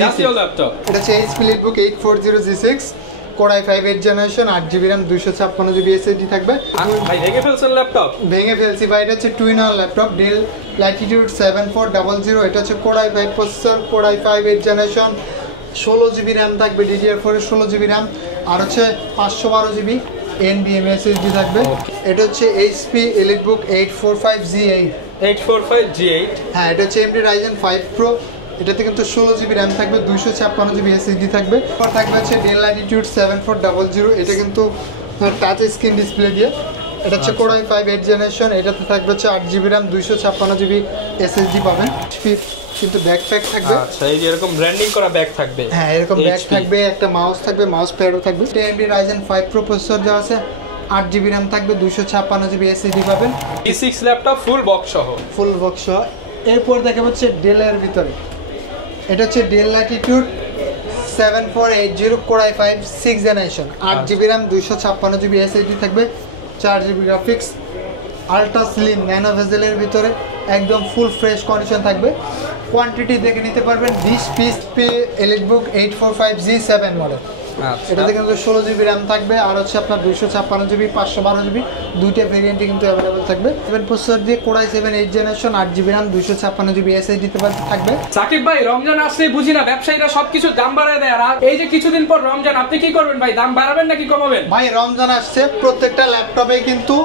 জাতীয় ল্যাপটপ। এটা হচ্ছে HP EliteBook 840G6 Core i5 8th generation 8GB RAM 256GB SSD থাকবে। ভাই ভেঙে ফেলছেন ল্যাপটপ? ভেঙে ফেলছি ভাই। এটা হচ্ছে টুইন-অন ল্যাপটপ Dell Latitude 7400। এটা হচ্ছে Core i5 processor, Core i5 8th generation 16GB RAM থাকবে, DDR4 এর 16GB RAM আর হচ্ছে 512GB NVMe SSD থাকবে। এটা হচ্ছে HP EliteBook 845G8 হ্যাঁ, এটা হচ্ছে AMD Ryzen 5 Pro। এটাতে কিন্তু 16GB RAM থাকবে, 256GB SSD থাকবে। আর থাকবে হচ্ছে Dell Latitude 7400। এটা কিন্তু টাচ স্ক্রিন ডিসপ্লে দিয়ে। এটা হচ্ছে Core i5 8th generation। এটাতে থাকবে হচ্ছে 8GB RAM 256GB SSD পাবেন। কিন্তু ব্যাকপ্যাক থাকবে। আচ্ছা, এই যে এরকম ব্র্যান্ডিং করা ব্যাগ থাকবে। হ্যাঁ, এরকম ব্যাগ থাকবে, একটা মাউস থাকবে, মাউস প্যাডও থাকবে। AMD Ryzen 5 Pro প্রসেসর দেওয়া আছে, 8GB RAM থাকবে, 256GB SSD পাবেন। G6 ল্যাপটপ ফুল বক্স সহ। এরপর দেখা যাচ্ছে ডেলের ভিতরে। এটা হচ্ছে Dell Latitude 7480 Core i5 6th generation 8GB RAM 256GB SSD থাকবে, 4GB graphics, ultra slim nano ভেজেলের ভিতরে, একদম ফুল ফ্রেশ কন্ডিশন থাকবে। কোয়ান্টিটি দেখে নিতে পারবেন 20 পিস EliteBook 845G7 মডেল। এটাতে কিন্তু 16GB RAM থাকবে আর হচ্ছে আপনার 256GB 512GB দুইটা ভেরিয়েন্টই কিন্তু অ্যাভেলেবল থাকবে। 7 প্রসেসর দিয়ে Core i7 8th generation 8GB RAM 256GB SSD থাকবে। সাকিব ভাই, রমজান আসলেই বুঝি না ব্যবসায়ীরা সবকিছু দাম বাড়ায় দেয়, আর এই যে কিছুদিন পর রমজান, আপনি কি করবেন ভাই? দাম বাড়াবেন নাকি কমাবেন? ভাই রমজান আসছে, প্রত্যেকটা ল্যাপটপে কিন্তু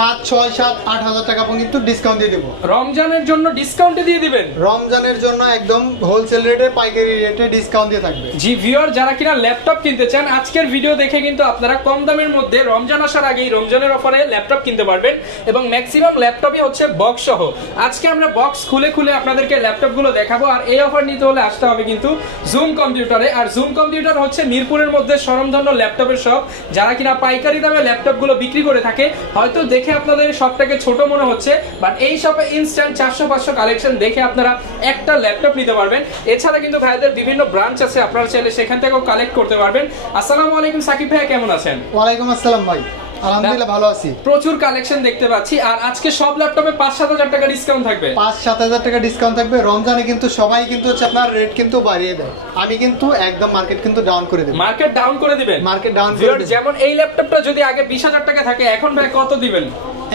5, 6, 7, 8 হাজার টাকা পর্যন্ত ডিসকাউন্ট দিয়ে দেবো। রমজানের জন্য ডিসকাউন্টে দিয়ে দিবেন? রমজানের জন্য একদম হোলসেল রেটে, পাইকারি রেটে ডিসকাউন্ট দিয়ে থাকবে। জি ভিউয়ার, যারা কিনা ল্যাপটপ কিনতে চান, আজকের ভিডিও দেখে কিন্তু আপনারা কম দামের মধ্যে রমজান আসার আগেই রমজানের অফারে ল্যাপটপ কিনতে পারবেন এবং ম্যাক্সিমাম ল্যাপটপই হচ্ছে বক্স সহ। আজকে আমরা বক্স খুলে খুলে আপনাদেরকে ল্যাপটপগুলো দেখাবো। আর এই অফার নিতে হলে আসতে হবে কিন্তু জুম কম্পিউটারে। আর জুম কম্পিউটার হচ্ছে মিরপুরের মধ্যে স্বনামধন্য ল্যাপটপের শপ, যারা কিনা পাইকারি দামে ল্যাপটপগুলো বিক্রি করে থাকে। হয়তো দেখে আপনাদের শপটাকে ছোট মনে হচ্ছে, বাট এই শপে ইনস্ট্যান্ট 400-500 কালেকশন দেখে আপনারা একটা ল্যাপটপ নিতে পারবেন। এছাড়া কিন্তু ভাইদের বিভিন্ন ব্রাঞ্চ আছে, আপনারা চাইলে সেখান থেকেও কালেক্ট করতে পারবেন। আসসালামু আলাইকুম সাকিব ভাই, কেমন আছেন? ওয়ালাইকুম আসসালাম ভাই, আলহামদুলিল্লাহ ভালো আছি। প্রচুর কালেকশন দেখতে পাচ্ছি, আর আজকে সব ল্যাপটপে 5-7 হাজার টাকা ডিসকাউন্ট থাকবে। 5-7 হাজার টাকা ডিসকাউন্ট থাকবে। রমজানে কিন্তু সবাই কিন্তু হচ্ছে আপনার রেট কিন্তু বাড়িয়ে দেয়, আমি কিন্তু একদম মার্কেট কিন্তু ডাউন করে দেব। মার্কেট ডাউন করে দিবেন? মার্কেট ডাউন করে দেব। যেমন এই ল্যাপটপটা যদি আগে 20,000 টাকা থাকে, এখন ভাই কত দিবেন?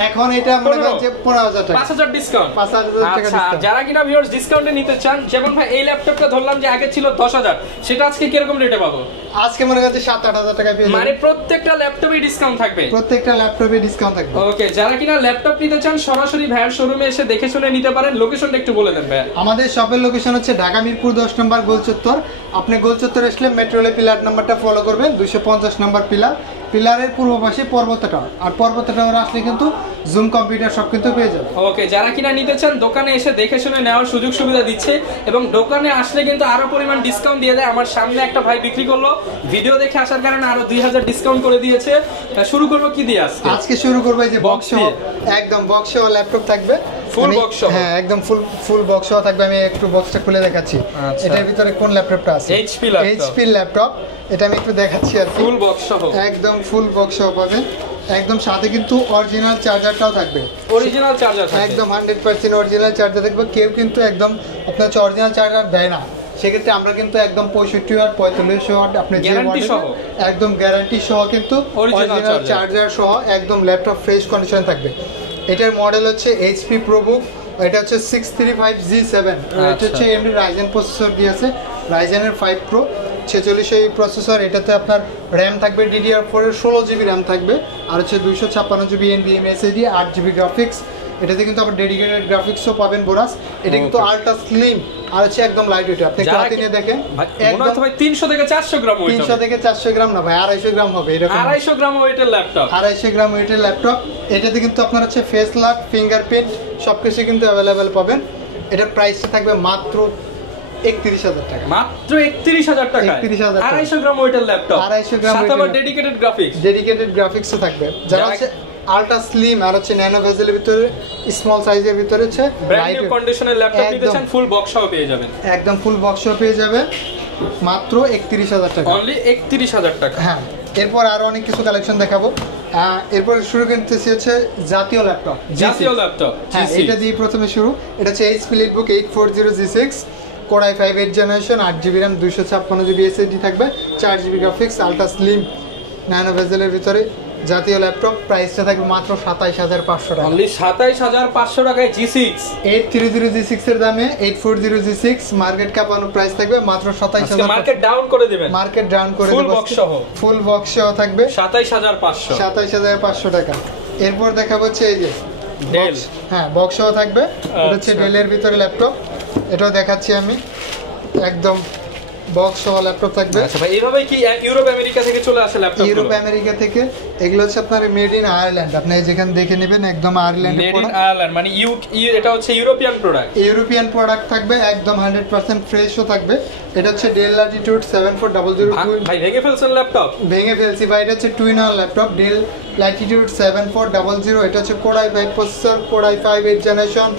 এখন এটা মনে করেন যে 15,000 টাকা, 5,000 ডিসকাউন্ট। 5,000 টাকা ডিসকাউন্ট। যারা কিনা ভিউয়ার্স ডিসকাউন্টে নিতে চান, যেমন ভাই এই ল্যাপটপটা ধরলাম যে আগে ছিল 10,000, সেটা আজকে কি রকম রেটে পাবো? আজকে মনে করেন যে 7-8 হাজার টাকা পেয়ে যাবেন। মানে প্রত্যেকটা ল্যাপটপে ডিসকাউন্ট থাকবে? প্রত্যেকটা ল্যাপটপে ডিসকাউন্ট থাকবে। ওকে, যারা কিনা ল্যাপটপ নিতে চান সরাসরি ভাইয়ের শোরুমে এসে দেখে শুনে নিতে পারেন। লোকেশনটা একটু বলে দেন ভাই। আমাদের শপের লোকেশন হচ্ছে ঢাকা মিরপুর 10 নম্বর গোলচত্বর। আপনি গোলচত্বর আসলে মেট্রো রেল পিলার নাম্বারটা ফলো করবেন, 250 নম্বর পিলারের পূর্ব পাশে পর্বত টাওয়ার। আর পর্বত টাওয়ার আসলে কিন্তু জুম কম্পিউটার সব কিন্তু পেয়ে যাবে। ওকে, যারা কিনা নিতে চান দোকানে এসে দেখে শুনে নেওয়ার সুযোগ সুবিধা দিচ্ছে এবং দোকানে আসলে কিন্তু আরো পরিমাণ ডিসকাউন্ট দিয়ে দেয়। আমার সামনে একটা ভাই বিক্রি করলো, ভিডিও দেখে আসার কারণে আরো 2000 ডিসকাউন্ট করে দিয়েছে। শুরু করব কি দিয়ে? আজকে শুরু করব এই যে বক্স সহ, একদম বক্স সহ ল্যাপটপ থাকবে, ফুল বক্স সহ। হ্যাঁ, একদম ফুল বক্স সহ থাকবে। আমি একটু বক্সটা খুলে দেখাচ্ছি। এটার ভিতরে কোন ল্যাপটপটা আছে? HP laptop. এটা আমি একটু দেখাচ্ছি আর ফুল বক্স সহ, একদম ফুল বক্স সহ পাবেন। একদম সাথে কিন্তু অরিজিনাল চার্জারটাও থাকবে। অরিজিনাল চার্জার থাকবে, একদম 100% অরিজিনাল চার্জার থাকবে। কেউ কিন্তু একদম আপনার অরিজিনাল চার্জার দেয় না, সেক্ষেত্রে আমরা কিন্তু একদম 65 ওয়াট 45 ওয়াট আপনি গ্যারান্টি সহ, একদম গ্যারান্টি সহ কিন্তু অরিজিনাল চার্জার সহ একদম ল্যাপটপ ফ্রেশ কন্ডিশন থাকবে। এটার মডেল হচ্ছে HP ProBook। এটা হচ্ছে 635G7। এটা হচ্ছে AMD Ryzen প্রসেসর দিয়েছে, Ryzen 5 Pro 4600 এই প্রসেসর। এটাতে আপনার RAM থাকবে DDR4 এর 16GB RAM থাকবে আর হচ্ছে 256GB NVMe SSD 8GB graphics. এটাতে কিন্তু আবার ডেডিকেটেড গ্রাফিক্সও পাবেন বোরাস। এটা কিন্তু আলট্রা স্লিম আর হচ্ছে একদম লাইট ওয়েট। আপনি হাতে নিয়ে দেখেন, মনে হয় ভাই 300 থেকে 400 গ্রাম ওয়েট। 300 থেকে 400 গ্রাম না ভাই, 250 গ্রাম হবে। এরকম 250 গ্রাম ওয়েটের ল্যাপটপ, 250 গ্রাম ওয়েটের ল্যাপটপ। এটাতে কিন্তু আপনার হচ্ছে ফেস লক, ফিঙ্গারপ্রিন্ট সবকিছু কিন্তু অ্যাভেলেবেল পাবেন। এটার প্রাইসটা থাকবে মাত্র 31,000 টাকা। মাত্র 31,000 টাকা। 31,000 টাকা। 250 গ্রাম ওয়েটের ল্যাপটপ, 250 গ্রাম সাথে আবার ডেডিকেটেড গ্রাফিক্সও থাকবে। যারা হচ্ছে আলট্রা স্লিম আর হচ্ছে ন্যানো ভেজেলের ভিতরে, স্মল সাইজের ভিতরে হচ্ছে ব্র্যান্ড নিউ কন্ডিশনের ল্যাপটপ নিতে চান, ফুল বক্স সহ পেয়ে যাবেন। একদম ফুল বক্স সহ পেয়ে যাবেন মাত্র 31,000 টাকা। অনলি 31,000 টাকা। হ্যাঁ, এরপর আরো অনেক কিছু কালেকশন দেখাবো। এরপর শুরু করতেছি হচ্ছে জাতীয় ল্যাপটপ। জাতীয় ল্যাপটপ, হ্যাঁ, এটা দিয়ে প্রথমে শুরু। এটা হচ্ছে HP EliteBook 840G6 core i5 8 generation 8GB RAM 256GB SSD থাকবে 4GB graphics ultra slim nano বেজেলের ভিতরে জাতীয় ল্যাপটপ প্রাইসটা থাকবে মাত্র 27500 টাকা অনলি 27500 টাকায় G6 830G6 এর দামে 840G6 মার্কেট কাপানো প্রাইস থাকবে মাত্র 27000 মার্কেট ডাউন করে দিবেন মার্কেট ডাউন করে ফুল বক্স সহ ফুল বক্স সহ থাকবে 27500 টাকা এরপর দেখাবো হচ্ছে এই যে ডেল হ্যাঁ বক্স সহ থাকবে এটা হচ্ছে ডেলের ভিতরে ল্যাপটপ এটাও দেখাচ্ছি আমি একদম বক্স সহ ল্যাপটপ থাকবে আচ্ছা ভাই এইভাবে কি ইউরোপ আমেরিকা থেকে চলে আসে ল্যাপটপ ইউরোপ আমেরিকা থেকে এগুলো হচ্ছে আপনার মেড ইন আয়ারল্যান্ড আপনি যেখানে দেখে নেবেন একদম আয়ারল্যান্ডের মেড ইন আয়ারল্যান্ড মানে এটা হচ্ছে ইউরোপিয়ান প্রোডাক্ট থাকবে একদম 100% ফ্রেশও থাকবে এটা হচ্ছে ডেল ল্যাটিটিউড 7400 ভাই ভেঙে ফেলছেন ল্যাপটপ ভেঙে ফেলছি ভাই এটা হচ্ছে twin on laptop del latitude 7400 এটা হচ্ছে core i5 processor core i5 8 generation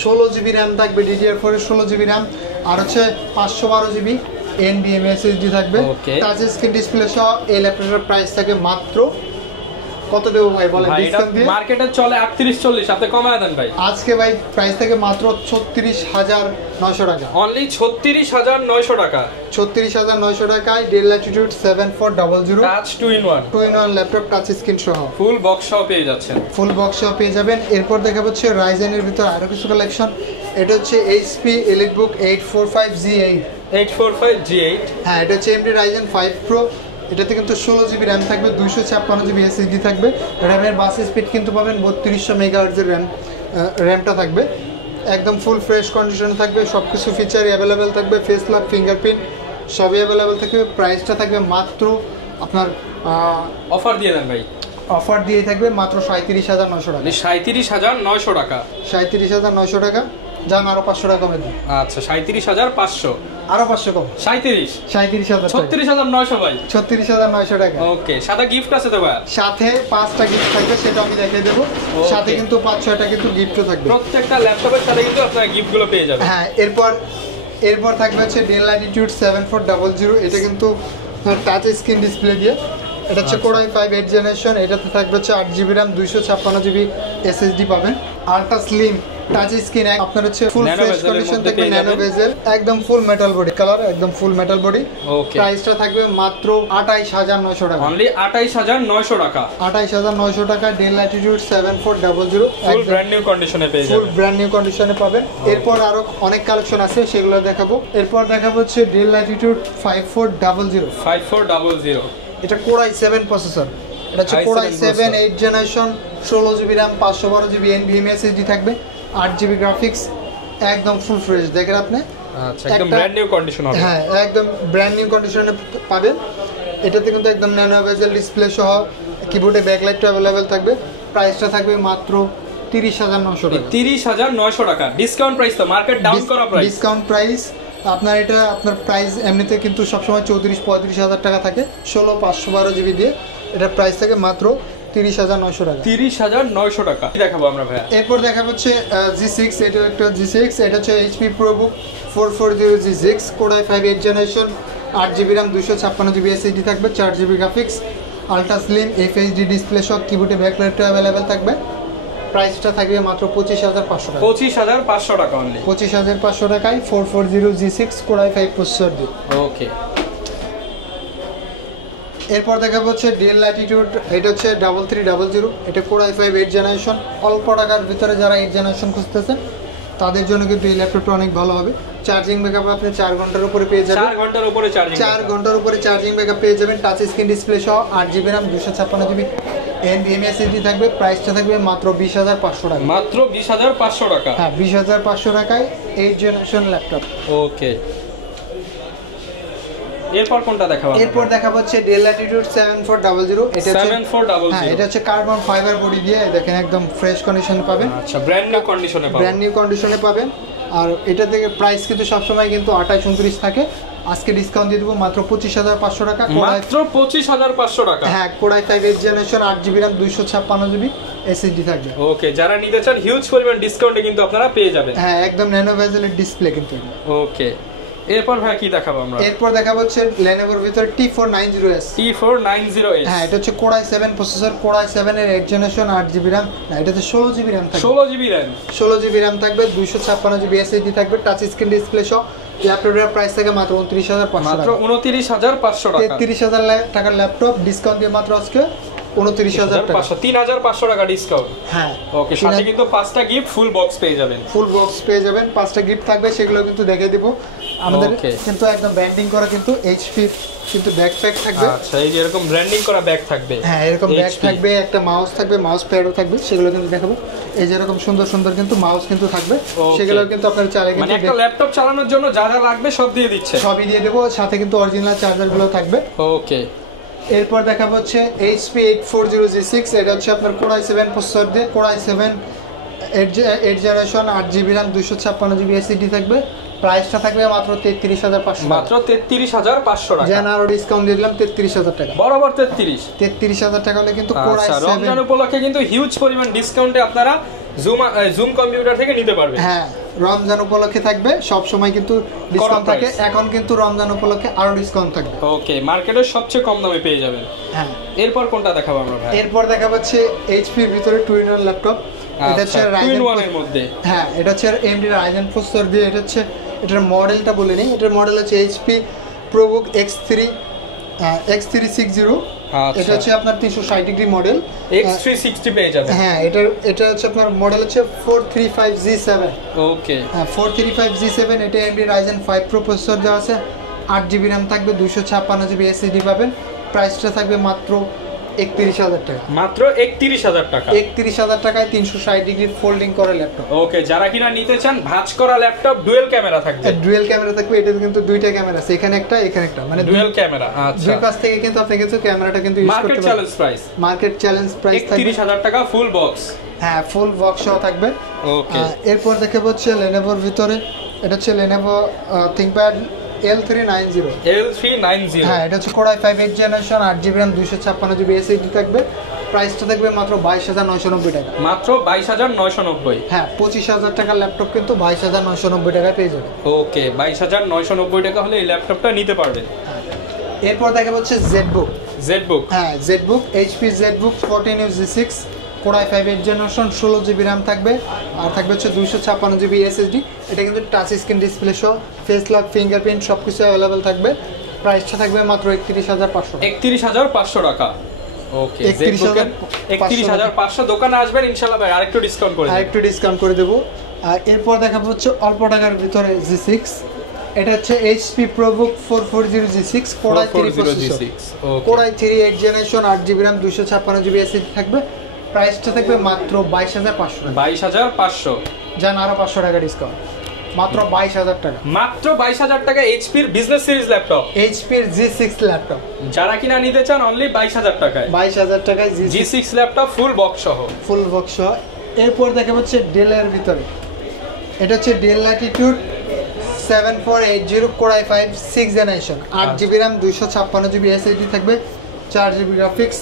16GB RAM থাকবে DDR4 এর 16GB RAM আর হচ্ছে 512GB NVMe SSD থাকবে টাচ স্ক্রিন ডিসপ্লে সহ এই ল্যাপটপের প্রাইস থাকে মাত্র কত দেব ভাই বলেন ডিসকাউন্ট দিয়ে মার্কেটে চলে 38 40 আপনি কমায় দেন ভাই আজকে ভাই প্রাইস থাকে মাত্র 36900 টাকা অনলি 36900 টাকা 36900 টাকায় Dell latitude 7400 touch two in one laptop touch screen সহ ফুল বক্স সহ পেয়ে যাচ্ছেন ফুল বক্স সহ পেয়ে যাবেন এরপর দেখা হচ্ছে Ryzen এর ভিতর আরো কিছু কালেকশন এটা হচ্ছে HP EliteBook 845G8 845G8 হ্যাঁ এটা হচ্ছে AMD Ryzen 5 Pro এটাতে কিন্তু 16GB RAM থাকবে 256GB SSD থাকবে র্যামের বাস স্পিড কিন্তু পাবেন 3200 MHz এর র্যামটা থাকবে একদম ফুল ফ্রেশ কন্ডিশন থাকবে সবকিছু ফিচার অ্যাভেলেবেল থাকবে ফেস লক ফিঙ্গারপ্রিন্ট সবই অ্যাভেলেবেল থাকবে প্রাইসটা থাকবে মাত্র আপনার অফার দিয়ে দেন ভাই অফার দিয়ে থাকবে মাত্র 37900 টাকা 37900 টাকা 37900 টাকা জান আরো 500 টাকা কমে দিন আচ্ছা 37500 আরো 500 কম 37000 36900 ভাই 36900 টাকা ওকে সাদা গিফট আছে তো ভাই সাথে 5টা গিফট থাকবে সেটা আমি দেখিয়ে দেব সাথে কিন্তু 5-6টা কিন্তু গিফটও থাকবে প্রত্যেকটা ল্যাপটপের সাথে কিন্তু আপনারা গিফটগুলো পেয়ে যাবেন হ্যাঁ এরপর থাকবে হচ্ছে ডেল ল্যাটিটিউড 7400 এটা কিন্তু টাচ স্ক্রিন ডিসপ্লে দিয়ে এটা হচ্ছে কোর i5 8 জেনারেশন এটাতে থাকবে হচ্ছে 8GB RAM 256GB SSD পাবেন আলট্রা স্লিম টাচ স্ক্রিন আপনার হচ্ছে ফুল ফ্রেশ কন্ডিশন থাকবে ন্যানো বেজেল একদম ফুল মেটাল বডি কালার একদম ফুল মেটাল বডি ওকে প্রাইসটা থাকবে মাত্র 28900 টাকা অনলি 28900 টাকা 28900 টাকা ডেল ল্যাটিটিউড 7400 ফুল ব্র্যান্ড নিউ কন্ডিশনে পেয়ে যাবেন ফুল ব্র্যান্ড নিউ কন্ডিশনে পাবেন এরপর আরো অনেক কালেকশন আছে সেগুলো দেখাবো এরপর দেখাবো হচ্ছে ডেল ল্যাটিটিউড 5400 এটা কোর i7 প্রসেসর এটা হচ্ছে core i7 8 generation 16GB RAM 512GB NVMe SSD থাকবে 8GB গ্রাফিক্স একদম ফুল ফ্রেশ দেখেন আপনি আচ্ছা একদম ব্র্যান্ড নিউ কন্ডিশন হবে হ্যাঁ একদম ব্র্যান্ড নিউ কন্ডিশনে পাবেন এটাতে কিন্তু একদম ন্যানো বেজেল ডিসপ্লে সহ কিবোর্ডে ব্যাকলাইটটা अवेलेबल থাকবে প্রাইসটা থাকবে মাত্র 30900 টাকা 30900 টাকা ডিসকাউন্ট প্রাইস তো মার্কেট ডাউন করা প্রাইস ডিসকাউন্ট প্রাইস আপনার এটা আপনার প্রাইস এমনিতে কিন্তু সবসময় 34-35 টাকা থাকে 16-512GB দিয়ে এটা প্রাইস থাকে মাত্র 30900 টাকা 30900 টাকা দেখাবো আমরা ভাই এরপর দেখা হচ্ছে G6 এটা একটা G6 এটা হচ্ছে HP ProBook 440G6 core i5 8 generation 8GB RAM 256GB SSD থাকবে 4GB graphics ultra slim FHD display সহ কিবোর্ডে ব্যাকলাইটটা अवेलेबल থাকবে প্রাইসটা থাকবে মাত্র 25500 টাকা 25500 টাকা অনলি 25500 টাকায় 440G6 কোর i5 প্রসেসর দিয়ে ওকে এরপর দেখাবো হচ্ছে ডেল ল্যাটিটিউড এটা হচ্ছে 3300 এটা কোর i5 8 জেনারেশন অল্প টাকার ভিতরে যারা 8 জেনারেশন খুঁজতেছেন তাদের জন্য কিন্তু এই ল্যাপটপটা অনেক ভালো হবে চার্জিং ব্যাকআপ আপনি 4 ঘন্টার উপরে পেয়ে যাবেন 4 ঘন্টার উপরে চার্জিং 4 ঘন্টার উপরে চার্জিং ব্যাকআপ পেয়ে যাবেন টাচ স্ক্রিন ডিসপ্লে সহ 8GB RAM 256GB NVMe SSD থাকবে প্রাইসটা থাকবে মাত্র 20500 টাকা মাত্র 20500 টাকা হ্যাঁ 20500 টাকায় 8 জেনারেশন ল্যাপটপ ওকে এরপর কোনটা দেখাবো এরপর দেখাবো হচ্ছে ডেল ল্যাটিটিউড 7400 এটা 7400 হ্যাঁ এটা হচ্ছে কার্বন ফাইবার বডি দিয়ে দেখেন একদম ফ্রেশ কন্ডিশনে পাবেন আচ্ছা ব্র্যান্ড নিউ কন্ডিশনে পাবেন ব্র্যান্ড নিউ কন্ডিশনে পাবেন আর এটা থেকে প্রাইস কিন্তু সব সময় কিন্তু 28-29 থাকে আজকে ডিসকাউন্ট দিয়ে দেব মাত্র 25500 টাকা মাত্র 25500 টাকা হ্যাঁ core i5 8 generation 8GB RAM 256GB SSD থাকবে ওকে যারা নিতে চান হিউজ পরিমাণ ডিসকাউন্টে কিন্তু আপনারা পেয়ে যাবেন হ্যাঁ একদম ন্যানো বেজেলের ডিসপ্লে কিন্তু ওকে এরপর ভাই কি দেখাবো আমরা এরপর দেখাবো হচ্ছে Lenovoর ভিতরে T490S হ্যাঁ এটা হচ্ছে core i7 processor core i7 এর 8 জেনারেশন 8GB RAM না এটাতে 16GB RAM থাকবে 16GB RAM 16GB RAM থাকবে 256GB SSD থাকবে টাচ স্ক্রিন ডিসপ্লে সহ ল্যাপটপের প্রাইস থেকে মাত্র 29,500 মাত্র 29,500 টাকা। 33,000 টাকার ল্যাপটপ ডিসকাউন্ট দিয়ে মাত্র আজকে 29,000 টাকা, 3,500 টাকা ডিসকাউন্ট। হ্যাঁ ওকে, সাথে কিন্তু 5টা গিফট ফুল বক্স পেয়ে যাবেন। ফুল বক্স পেয়ে যাবেন, 5টা গিফট থাকবে, সেগুলো কিন্তু দেখিয়ে দিব আমাদের। কিন্তু একদম ব্র্যান্ডিং করা কিন্তু এইচপি কিন্তু ব্যাগ প্যাক থাকবে। আচ্ছা, এই যে এরকম ব্র্যান্ডিং করা ব্যাগ থাকবে। হ্যাঁ, এরকম ব্যাগ থাকবে, একটা মাউস থাকবে, মাউস প্যাডও থাকবে, সেগুলো কিন্তু দেখাবো। এই যে এরকম সুন্দর সুন্দর কিন্তু মাউস কিন্তু থাকবে, সেগুলো কিন্তু আপনারা চাইলে কিন্তু মানে একটা ল্যাপটপ চালানোর জন্য যা যা লাগবে সব দিয়ে দিচ্ছে, সবই দিয়ে দেবো, সাথে কিন্তু অরিজিনাল চার্জারগুলো থাকবে। ওকে, এরপর দেখাবো হচ্ছে HP 840G6, এটা হচ্ছে আপনার Core i7 প্রসেসর দিয়ে, Core i7 8 generation, 8GB RAM, 256GB SSD থাকবে। প্রাইসটা থাকবে মাত্র 33,500 টাকা, মাত্র 33,500 টাকা। জান আরো ডিসকাউন্ট দিয়ে দিলাম 33,000 টাকা, বরাবর 33,000 টাকা হলে কিন্তু Core i7 রমজান উপলক্ষে কিন্তু হিউজ পরিমাণ ডিসকাউন্টে আপনারা জুম কম্পিউটার থেকে নিতে পারবেন। হ্যাঁ, রমজান উপলক্ষে থাকবে, সব সময় কিন্তু ডিসকাউন্ট থাকে, এখন কিন্তু রমজান উপলক্ষে আরো ডিসকাউন্ট থাকবে। ওকে, মার্কেটের সবচেয়ে কম দামে পেয়ে যাবেন। হ্যাঁ, এরপর কোনটা দেখাবো আমরা ভাই? এরপর দেখাবো হচ্ছে HP এর ভিতরে 2-in-1 ল্যাপটপ। এটা হচ্ছে Ryzen 2-in-1 এর মধ্যে। হ্যাঁ, এটা হচ্ছে AMD Ryzen প্রসেসর দিয়ে, এটা হচ্ছে এটার মডেলটা বলে নিই, এটার মডেল হচ্ছে HP ProBook X360। এটা হচ্ছে আপনার 360 ডিগ্রি মডেল, X360 পেয়ে যাবেন। হ্যাঁ, এটা হচ্ছে আপনার মডেল হচ্ছে 435G7। ওকে, হ্যাঁ, 435G7, এটা AMD Ryzen 5 Pro প্রসেসর দেওয়া আছে, 8GB RAM থাকবে, 256GB SSD পাবেন। প্রাইসটা থাকবে মাত্র 31,000 টাকা, মাত্র 31,000 টাকা। 31,000 টাকায় 360 ডিগ্রি ফোল্ডিং করা ল্যাপটপ। ওকে, যারা কিনা নিতে চান ভাঁজ করা ল্যাপটপ, ডুয়াল ক্যামেরা থাকবে। ডুয়াল ক্যামেরা থাকবে, এটাতে কিন্তু দুইটা ক্যামেরা আছে, এখানে একটা এখানে একটা, মানে ডুয়াল ক্যামেরা। আচ্ছা, দুই পাশ থেকে কিন্তু আপনি কিন্তু ক্যামেরাটা কিন্তু ইউজ করতে মার্কেট পারবেন। Challenge price, market challenge price থাকবে 31,000 টাকা ফুল বক্স। হ্যাঁ, ফুল বক্স সহ থাকবে। ওকে, এরপর দেখে হচ্ছে Lenovoর ভিতরে, এটা হচ্ছে Lenovo ThinkPad L390। হ্যাঁ, এটা হচ্ছে Core i5 8 generation, 8GB RAM, 256GB SSD থাকবে। প্রাইসটা থাকবে মাত্র 22,990 টাকা, মাত্র 22,990। হ্যাঁ, 25,000 টাকার ল্যাপটপ কিন্তু 22,990 টাকায় পেয়ে যাবে। ওকে, 22,990 টাকা হলে এই ল্যাপটপটা নিতে পারবেন। এরপর দেখা হচ্ছে জেটবুক। হ্যাঁ, Jetbook HP ZBook 14UZ6, Core i5 8 generation, 16GB RAM থাকবে, আর থাকবে হচ্ছে 256GB SSD। এটা কিন্তু টাচ স্ক্রিন ডিসপ্লে সহ ফেস লক, ফিঙ্গারপ্রিন্ট সবকিছু অ্যাভেলেবেল থাকবে। প্রাইসটা থাকবে মাত্র 31,500 টাকা, 31,500 টাকা। ওকে, 31,500 দোকানে আসবেন ইনশাআল্লাহ ভাই আরেকটু ডিসকাউন্ট করে দেব, আরেকটু ডিসকাউন্ট করে দেব। আর এরপর দেখাবো হচ্ছে অল্প টাকার ভিতরে G6, এটা হচ্ছে HP ProBook 440G6, Core i3 processor, Core i3 8 generation, 8GB RAM, 256GB SSD থাকবে। প্রাইসটা থাকবে মাত্র 22,500 টাকা, 22,500। জান আরো 500 টাকা ডিসকাউন্ট, মাত্র 22,000 টাকা, মাত্র 22,000 টাকা HP এর বিজনেস সিরিজ ল্যাপটপ, HP এর G6 ল্যাপটপ, যারা কিনা নিতে চান অনলি 22,000 টাকায়, 22,000 টাকায় G6 ল্যাপটপ ফুল বক্স সহ। ফুল বক্স সহ। এরপর দেখা হচ্ছে Dell এর ভিতরে, এটা হচ্ছে Dell Latitude 7480, Core i5 6 generation, 8GB RAM, 256GB SSD থাকবে, 4GB graphics,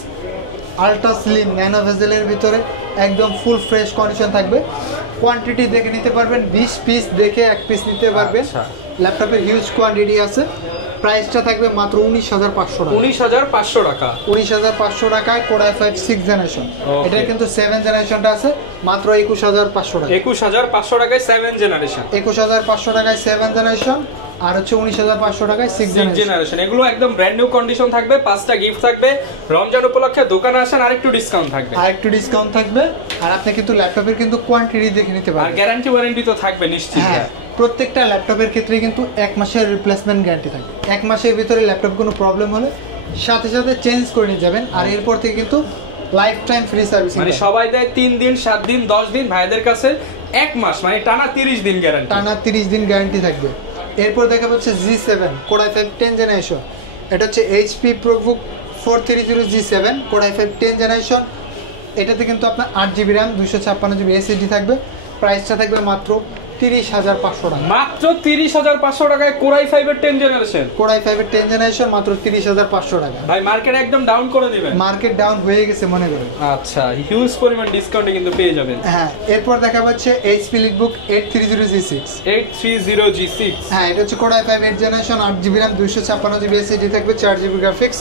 ultra slim nano ভেজেলের ভিতরে, একদম ফুল ফ্রেশ কন্ডিশন থাকবে। কোয়ান্টিটি দেখে নিতে পারবেন, 20 পিস দেখে 1 পিস নিতে পারবেন। ল্যাপটপের হিউজ কোয়ান্টিটি আছে। প্রাইসটা থাকবে মাত্র 19,500 টাকা, 19,500 টাকা, 19,500 টাকায় Core i5 6 জেনারেশন। এটা কিন্তু 7 জেনারেশনটা আছে, মাত্র 21,500 টাকা, 21,500 টাকায় 7 জেনারেশন, 21,500 টাকায় 7 জেনারেশন, আর হচ্ছে 19,500 টাকায় 6 জেনারেশন। এগুলো একদম ব্র্যান্ড নিউ কন্ডিশন থাকবে, 5টা গিফট থাকবে। রমজান উপলক্ষে দোকানে আসেন আরেকটু ডিসকাউন্ট থাকবে, আরেকটু ডিসকাউন্ট থাকবে। আর আপনি কিন্তু ল্যাপটপের কিন্তু কোয়ান্টিটি দেখে নিতে আর পারবেন, গ্যারান্টি ওয়ারেন্টি তো থাকবে নিশ্চিত। প্রত্যেকটা ল্যাপটপের ক্ষেত্রে কিন্তু 1 মাসের রিপ্লেসমেন্ট গ্যারান্টি থাকে। 1 মাসের ভিতরে ল্যাপটপ কোনো প্রবলেম হলে সাথে সাথে চেঞ্জ করে নিয়ে যাবেন, আর এরপর থেকে কিন্তু লাইফ টাইম ফ্রি সার্ভিস। মানে সবাই দেয় 3 দিন, 7 দিন, 10 দিন, ভাইদের কাছে 1 মাস মানে টানা 30 দিন গ্যারান্টি, টানা 30 দিন গ্যারান্টি থাকবে। এরপর দেখা হচ্ছে G7 Core i5 10 জেনারেশন, এটা হচ্ছে HP ProBook 430G7, Core i5 10 generation. এটাতে কিন্তু আপনার 8GB RAM, 256GB SSD থাকবে। প্রাইসটা থাকবে মাত্র 30,500 টাকা, মাত্র 30,500 টাকায় Core i5 এর 10 জেনারেশন, Core i5 এর 10 জেনারেশন মাত্র 30,500 টাকা। ভাই মার্কেট একদম ডাউন করে দিবেন, মার্কেট ডাউন হয়ে গেছে মনে করেন। আচ্ছা, হিউজ পরিমাণ ডিসকাউন্টে কিন্তু পেয়ে যাবেন। হ্যাঁ, এরপর দেখা হচ্ছে HP EliteBook 830G6, 830G6। হ্যাঁ, এটা হচ্ছে Core i5 8 generation, 8GB RAM, 256GB SSD থাকবে, 4GB গ্রাফিক্স,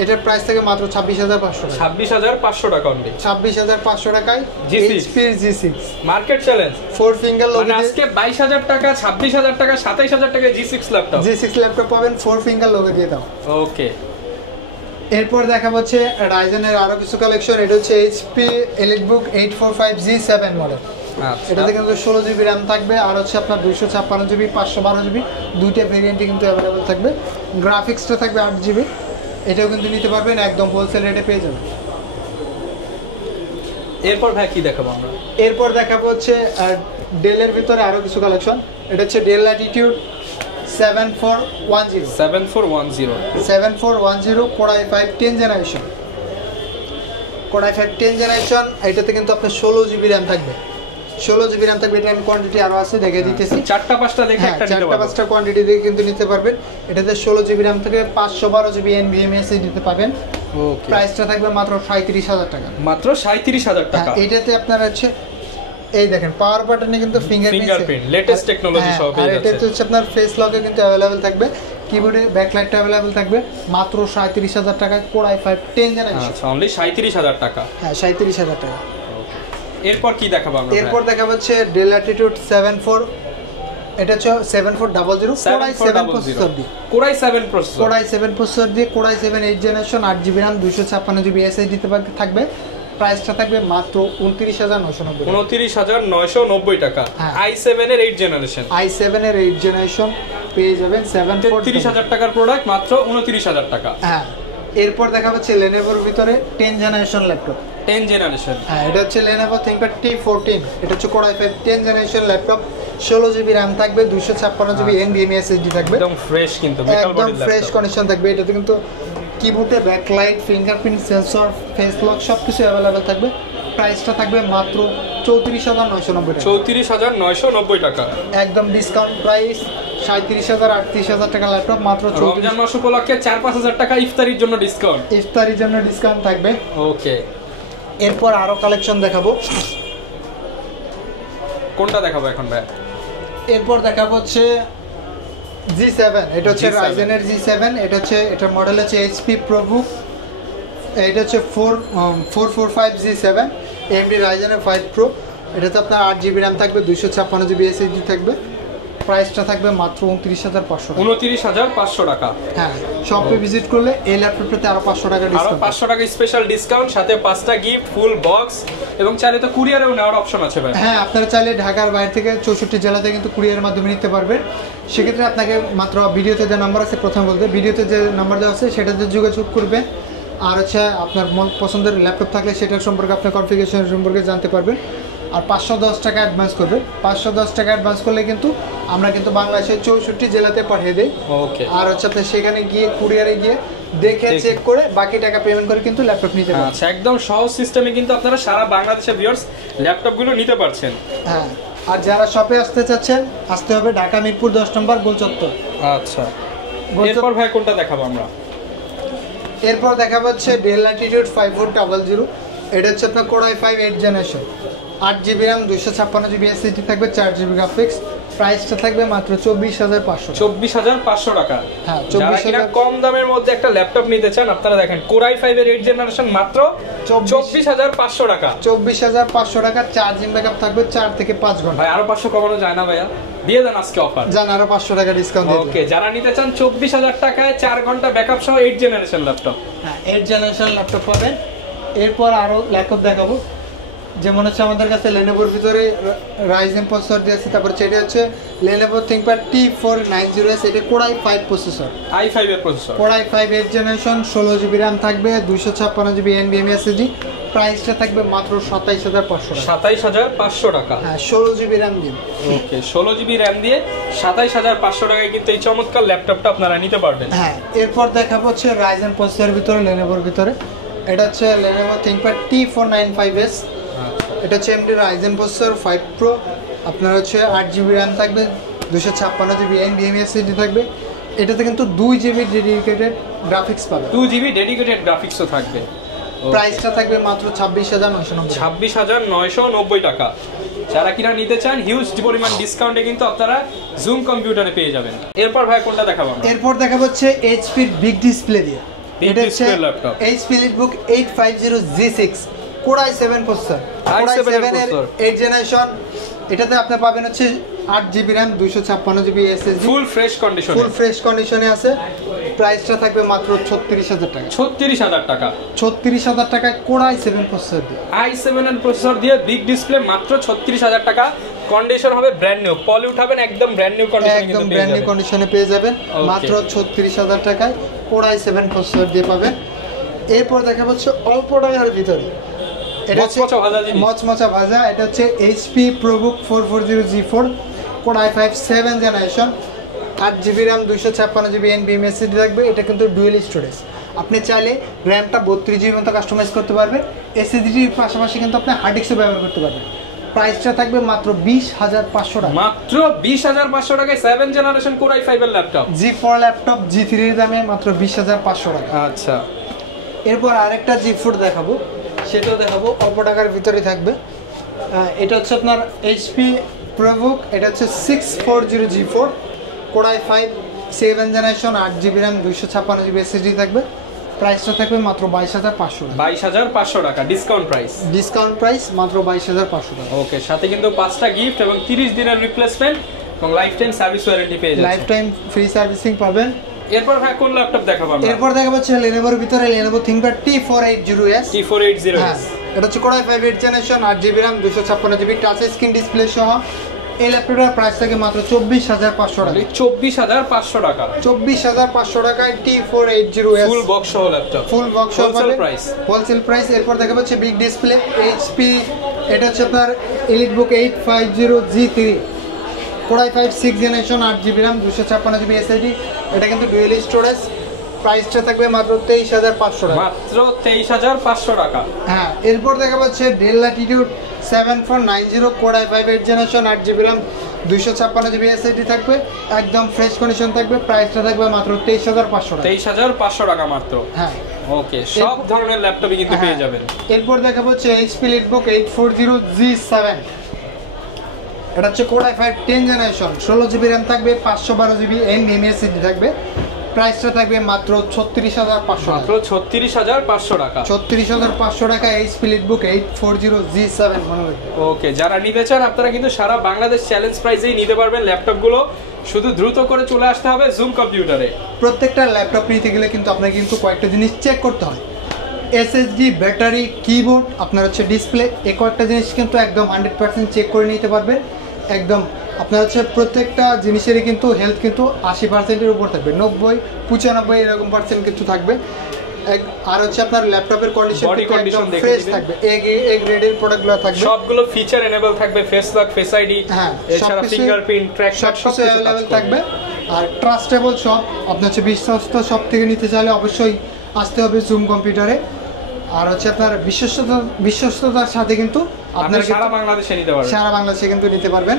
এটার প্রাইস থেকে মাত্র 26,500 টাকা। 26,500 টাকা অনলি। 26,500 টাকায় HP G6 market challenge 4 finger logo মানে আজকে 22,000 টাকা, 26,000 টাকা, 27,000 টাকা G6 ল্যাপটপ। G6 ল্যাপটপ পাবেন 4 ফিঙ্গার লোগো দিয়ে দাও। ওকে, এরপর দেখা হচ্ছে রাইজেনের আরো কিছু কালেকশন। এটা হচ্ছে HP EliteBook 845G7 মডেল। আচ্ছা, এটাতে কিন্তু 16GB RAM থাকবে আর হচ্ছে আপনার 256GB 512GB দুইটা ভেরিয়েন্টই কিন্তু অ্যাভেলেবল থাকবে। গ্রাফিক্সটা থাকবে 8GB। এটাও কিন্তু নিতে পারবেন, একদম হোলসেল রেটে পেয়ে যাবেন। এরপর ভাই কি দেখাবো আমরা? এরপর দেখাবো হচ্ছে ডেলের ভিতরে আরো কিছু কালেকশন। এটা হচ্ছে del Latitude 7410 7410 Core i5 10 generation. Core i5 10 generation, এটাতে কিন্তু আপনার 16GB RAM থাকবে। 16GB RAM থাকবে। এটার কোয়ান্টিটি আরো আছে, দেখিয়ে দিতেছি। 4টা 5টা দেখে একটা নিতে পারবেন। 4টা 5টা কোয়ান্টিটি দিয়ে কিন্তু নিতে পারবেন। এটাতে 16GB RAM থেকে 512GB NVMe SSD দিতে পাবেন। ওকে, প্রাইসটা থাকবে মাত্র 37,000 টাকা। মাত্র 37,000 টাকা। এটাতে আপনার হচ্ছে এই দেখেন পাওয়ার বাটনে কিন্তু ফিঙ্গারপ্রিন্ট লেটেস্ট টেকনোলজি সহ পেয়ে যাচ্ছে। আর এটাতে হচ্ছে আপনার ফেস লকে কিন্তু अवेलेबल থাকবে। কিবোর্ডে ব্যাকলাইটটা अवेलेबल থাকবে মাত্র 37,000 টাকা। Core i5 10 generation. আচ্ছা, অনলি 37,000 টাকা। হ্যাঁ, 37,000 টাকা। এরপর কি দেখাবো আমরা? এরপর দেখাবো হচ্ছে Dell Latitude 74, এটা হচ্ছে 7400 Core i7 প্রসেসর দিয়ে। Core i7 processor. Core i7 processor দিয়ে Core i7 8 generation 8GB RAM 256GB SSD থাকবে। প্রাইসটা থাকবে মাত্র 29,990 টাকা। 29,990 টাকা। i7 এর 8 জেনারেশন। i7 এর 8 জেনারেশন পেয়ে যাবেন 30,000 টাকার প্রোডাক্ট মাত্র 29,000 টাকা। হ্যাঁ, এরপর দেখা হচ্ছে Lenovoর ভিতরে 10 জেনারেশন ল্যাপটপ। 10 জেনারেশন। হ্যাঁ, এটা হচ্ছে Lenovo ThinkPad T14। এটা হচ্ছে Core i5 10 generation laptop. 16GB RAM থাকবে, 256GB NVMe SSD থাকবে। একদম ফ্রেশ কিন্তু metal body laptop. Fresh condition থাকবে। এটাতে কিন্তু কিবোর্ডে backlight, fingerprint sensor, face lock সবকিছু अवेलेबल থাকবে। প্রাইসটা থাকবে মাত্র 34,990 টাকা। 34,990 টাকা। একদম ডিসকাউন্ট প্রাইস 37,000 38,000 টাকা ল্যাপটপ মাত্র 34। রমজান মাস উপলক্ষে 4-5,000 টাকা ইফতারির জন্য ডিসকাউন্ট। ইফতারির জন্য ডিসকাউন্ট থাকবে। ওকে, এরপর আরো কালেকশন দেখাবো। কোনটা দেখাবো এখন ভাই? এরপর দেখাবো হচ্ছে G7। এটা হচ্ছে রাইজেনের G7। এটা হচ্ছে এটার মডেল হচ্ছে HP ProBook। এটা হচ্ছে 445G7 AMD রাইজেনের 5 Pro। এটাতে আপনার 8GB RAM থাকবে, 256GB SSD থাকবে। প্রাইসটা থাকবে মাত্র 29,500 টাকা। 29,500 টাকা। হ্যাঁ, শপে ভিজিট করলে এই ল্যাপটপটাতে আরো 500 টাকা আরো ডিসকাউন্ট। 500 টাকা স্পেশাল ডিসকাউন্ট, সাথে 5টা গিফট, ফুল বক্স এবং চাইলে তো কুরিয়ারেও নেওয়ার অপশন আছে ভাই। হ্যাঁ, আপনারা চাইলে ঢাকার বাইরে থেকে 64 জেলাতে কিন্তু কুরিয়ারের মাধ্যমে নিতে পারবেন। সেক্ষেত্রে আপনাকে মাত্র ভিডিওতে যে নাম্বার আছে, প্রথম বলতে ভিডিওতে যে নাম্বার দেওয়া আছে সেটাতে যোগাযোগ করবেন। আর হচ্ছে আপনার পছন্দের ল্যাপটপ থাকলে সেটার সম্পর্কে আপনার কনফিগারেশন সম্পর্কে জানতে পারবেন। আর 510 টাকা অ্যাডভান্স করবে। 510 টাকা অ্যাডভান্স করলে কিন্তু আমরা কিন্তু বাংলাদেশের 64 জেলাতে পাঠিয়ে দিই। ওকে, আর হচ্ছে আপনি সেখানে গিয়ে কুরিয়ারে গিয়ে দেখে চেক করে বাকি টাকা পেমেন্ট করে কিন্তু ল্যাপটপ নিতে পারবেন। আচ্ছা, একদম সহজ সিস্টেমে কিন্তু আপনারা সারা বাংলাদেশের ভিউয়ার্স ল্যাপটপগুলো নিতে পারছেন। হ্যাঁ, আর যারা শপে আসতে চাচ্ছেন আসতে হবে ঢাকা মিরপুর 10 নম্বর গোল চত্বর। আচ্ছা, এরপর ভাই কোনটা দেখাবো আমরা? এরপর দেখাবো হচ্ছে Dell Latitude 5400। এটা হচ্ছে আপনার Core i5 8 generation 8GB RAM 256GB SSD থাকবে, 4GB গ্রাফিক্স। প্রাইসটা থাকবে মাত্র 24,500 টাকা। 24,500 টাকা। হ্যাঁ, যারা কিনা কম দামের মধ্যে একটা ল্যাপটপ নিতে চান, আপনারা দেখেন Core i5 এর 8 জেনারেশন মাত্র 24,500 টাকা। 24,500 টাকা। চার্জিং ব্যাকআপ থাকবে 4 থেকে 5 ঘন্টা। ভাই আরো 500 কমানো যায় না ভাইয়া? দিয়ে দেন আজকে অফার। জান আরো 500 টাকা ডিসকাউন্ট দিয়ে। ওকে, যারা নিতে চান 24,000 টাকায় 4 ঘন্টা ব্যাকআপ সহ 8 জেনারেশন ল্যাপটপ। হ্যাঁ, 8 জেনারেশন ল্যাপটপ পাবেন। এরপর আরো ল্যাপটপ দেখাবো, যেমন হচ্ছে আমাদের কাছে Lenovoর ভিতরে Ryzen প্রসেসর দিয়ে আছে। তারপর সেটা হচ্ছে Lenovo ThinkPad T490S। এটা Core i5 প্রসেসর। i5 এর processor. Core i5 8 generation 16GB RAM থাকবে, 256GB NVMe SSD। প্রাইসটা থাকবে মাত্র 27,500 টাকা। 27,500 টাকা। হ্যাঁ, 16GB RAM দিয়ে। ওকে, 16GB RAM দিয়ে 27,500 টাকায় কিন্তু এই চমৎকার ল্যাপটপটা আপনারা নিতে পারবেন। হ্যাঁ, এরপর দেখাবো হচ্ছে Ryzen প্রসেসরের ভিতরে Lenovoর ভিতরে। এটা হচ্ছে Lenovo ThinkPad T495S। এটা হচ্ছে AMD Ryzen প্রসেসর 5 Pro। আপনার হচ্ছে 8GB RAM থাকবে, 256GB NVMe SSD থাকবে। এটাতে কিন্তু 2GB ডেডিকেটেড গ্রাফিক্স পাবে। 2GB ডেডিকেটেড গ্রাফিক্সও থাকবে। প্রাইসটা থাকবে মাত্র 26,990। 26,990 টাকা। যারা কিনা নিতে চান হিউজ পরিমাণ ডিসকাউন্টে কিন্তু আপনারা জুম কম্পিউটারে পেয়ে যাবেন। এরপর ভাই কোনটা দেখাবো আমরা? এরপর দেখাবো হচ্ছে HP বিগ ডিসপ্লে দিয়ে big display laptop HP EliteBook 850G6 Core i7 processor, Core i7 এর 8 জেনারেশন। এটাতে আপনি পাবেন হচ্ছে 8GB RAM 256GB SSD, full fresh কন্ডিশনে আছে। প্রাইসটা থাকবে মাত্র 36000 টাকা। 36000 টাকা, 36000 টাকায় Core i7 প্রসেসর দিয়ে, i7 এর প্রসেসর দিয়ে বিগ ডিসপ্লে মাত্র 36000 টাকা। কন্ডিশন হবে ব্র্যান্ড নিউ, পলি উঠাবেন একদম ব্র্যান্ড নিউ কন্ডিশনে পেয়ে যাবেন মাত্র 36000 টাকায় Core i7 প্রসেসর দিয়ে পাবেন। এরপর দেখা হচ্ছে অল্প টাকার ভিতরে, এটা হচ্ছে মচমচা ভাজা, এটা হচ্ছে HP ProBook 440G4 Core i5 7 generation, 8GB RAM 256GB NVMe SSD থাকবে। এটা কিন্তু ডুয়েল স্টোরেজ, আপনি চাইলে র্যামটা 32GB মতো কাস্টমাইজ করতে পারবেন। SSDর পাশাপাশি কিন্তু আপনি হার্ড ডিস্কও ব্যবহার করতে পারবেন। প্রাইসটা থাকবে মাত্র 20500 টাকা, মাত্র 20500 টাকায় 7 জেনারেশন Core i5 এর ল্যাপটপ, G4 ল্যাপটপ G3 এর দামে মাত্র 20500 টাকা। আচ্ছা, এরপর আরেকটা G4 দেখাবো, সেটাও দেখাবো অল্প টাকার ভিতরে থাকবে। এটা হচ্ছে আপনার HP ProBook, এটা হচ্ছে 640G4 Core i5 7 generation, 8GB RAM 256GB SSD থাকবে। প্রাইসটা থাকবে মাত্র 22500 টাকা। 22500 টাকা ডিসকাউন্ট প্রাইস মাত্র 22500 টাকা। ওকে, সাথে কিন্তু 5টা গিফট এবং 30 দিনের রিপ্লেসমেন্ট এবং লাইফ টাইম সার্ভিস ওয়ারেন্টি পেয়ে যাচ্ছেন, লাইফ টাইম ফ্রি সার্ভিসিং পাবেন। এরপর ভাই কোন ল্যাপটপ দেখাবো আমরা? এরপর দেখাবো হচ্ছে Lenovoর ভিতরে Lenovo ThinkPad T480S। এটা হচ্ছে Core i5 8 generation, 8GB RAM 256GB touch screen display সহ। এই ল্যাপটপটার প্রাইস থাকে মাত্র 24500 টাকা। 24500 টাকা, 24500 টাকায় T480S ফুল বক্স সহ ল্যাপটপ, ফুল বক্স সহ হোলসেল প্রাইস। এরপর দেখাবো হচ্ছে বিগ ডিসপ্লে HP, এটা হচ্ছে আপনার EliteBook 850G3 Core i5 6 generation, 8GB RAM 256GB SSD। এটা কিন্তু ডুয়েল স্টোরেজ। প্রাইসটা থাকবে মাত্র 23500 টাকা, মাত্র 23500 টাকা। হ্যাঁ, এরপর দেখা যাচ্ছে Dell Latitude 7490 Core i5 8 generation, 8GB RAM 256GB SSD থাকবে, একদম ফ্রেশ কন্ডিশন থাকবে। প্রাইসটা থাকবে মাত্র 23500 টাকা, 23500 টাকা মাত্র। হ্যাঁ, ওকে, সব ধরনের ল্যাপটপই কিন্তু পেয়ে যাবেন। এরপর দেখাবো হচ্ছে HP EliteBook 840G7, এটা হচ্ছে Core i5 10 generation, 16GB RAM থাকবে, 512GB NVMe SSD থাকবে। প্রাইসটা থাকবে মাত্র 36500 টাকা, মাত্র 36500 টাকা, 36500 টাকা HP EliteBook 840G7 মনে রাখবেন। ওকে, যারা নিতে চান আপনারা কিন্তু সারা বাংলাদেশ চ্যালেঞ্জ প্রাইসেই নিতে পারবেন ল্যাপটপগুলো। শুধু দ্রুত করে চলে আসতে হবে জুম কম্পিউটারে। প্রত্যেকটা ল্যাপটপ নিতে গেলে কিন্তু আপনাকে কিন্তু কয়েকটা জিনিস চেক করতে হয়, SSD, ব্যাটারি, কিবোর্ড, আপনার হচ্ছে ডিসপ্লে, এই কয়েকটা জিনিস কিন্তু একদম 100% চেক করে নিতে পারবেন। একদম আপনার হচ্ছে প্রত্যেকটা জিনিসেরই কিন্তু হেলথ কিন্তু 80%-এর উপর থাকবে, 90-95 এরকম পার্সেন্ট কিন্তু থাকবে। আর হচ্ছে আপনার ল্যাপটপের কন্ডিশন একদম ফ্রেশ থাকবে, এ গ্রেডের প্রোডাক্টগুলো থাকবে, সবগুলো ফিচার এনেবল থাকবে, ফেস লক, ফেস আইডি, এছাড়া ফিঙ্গারপ্রিন্ট ট্র্যাক সব কিছু अवेलेबल থাকবে। আর ট্রাস্টেবল শপ, আপনি হচ্ছে বিশ্বস্ত শপ থেকে নিতে চাইলে অবশ্যই আসতে হবে জুম কম্পিউটারে। আর হচ্ছে আপনার বিশ্বস্ততার সাথে কিন্তু আপনারা সারা বাংলাদেশে নিতে পারবেন, সারা বাংলাদেশে কিন্তু নিতে পারবেন।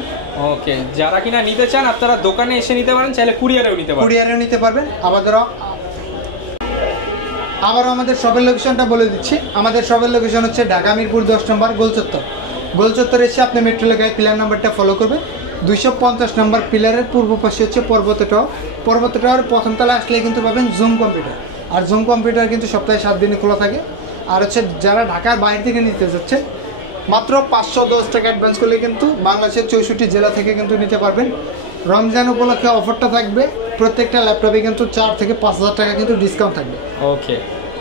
ওকে, যারা কিনা নিতে চান আপনারা দোকানে এসে নিতে পারেন, চাইলে কুরিয়ারেও নিতে পারবেন। আবারও আমাদের শপের লোকেশনটা বলে দিচ্ছি। আমাদের শপের লোকেশন হচ্ছে ঢাকা মিরপুর 10 নম্বর গোলচত্বর এসে আপনি মেট্রো লেখায় পিলার নাম্বারটা ফলো করবেন। 250 নম্বর পিলারের পূর্ব পাশে হচ্ছে পর্বত টাওয়ার প্রথম তলায় আসলে কিন্তু পাবেন জুম কম্পিউটার। আর জুম কম্পিউটার কিন্তু সপ্তাহে 7 দিনই খোলা থাকে। আর হচ্ছে যারা ঢাকার বাইরে থেকে নিতে যাচ্ছে মাত্র 510 টাকা অ্যাডভান্স করলে কিন্তু বাংলাদেশের 64 জেলা থেকে কিন্তু নিতে পারবেন। রমজান উপলক্ষে অফারটা থাকবে, প্রত্যেকটা ল্যাপটপে কিন্তু 4 থেকে 5000 টাকা কিন্তু ডিসকাউন্ট থাকবে। ওকে,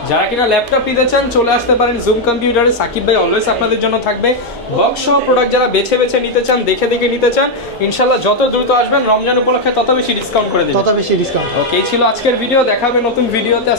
যারা কিনা ল্যাপটপ নিতে চান চলে আসতে পারেন জুম কম্পিউটারে। সাকিব ভাই অলওয়েজ আপনাদের জন্য থাকবে। বক্স সহ প্রোডাক্ট যারা বেছে নিতে চান, দেখে নিতে চান, ইনশাআল্লাহ যত দ্রুত আসবেন রমজান উপলক্ষে তত বেশি ডিসকাউন্ট করে দেবেন, তত বেশি ডিসকাউন্ট। ওকে, এই ছিল আজকের ভিডিও, দেখা হবে নতুন ভিডিওতে।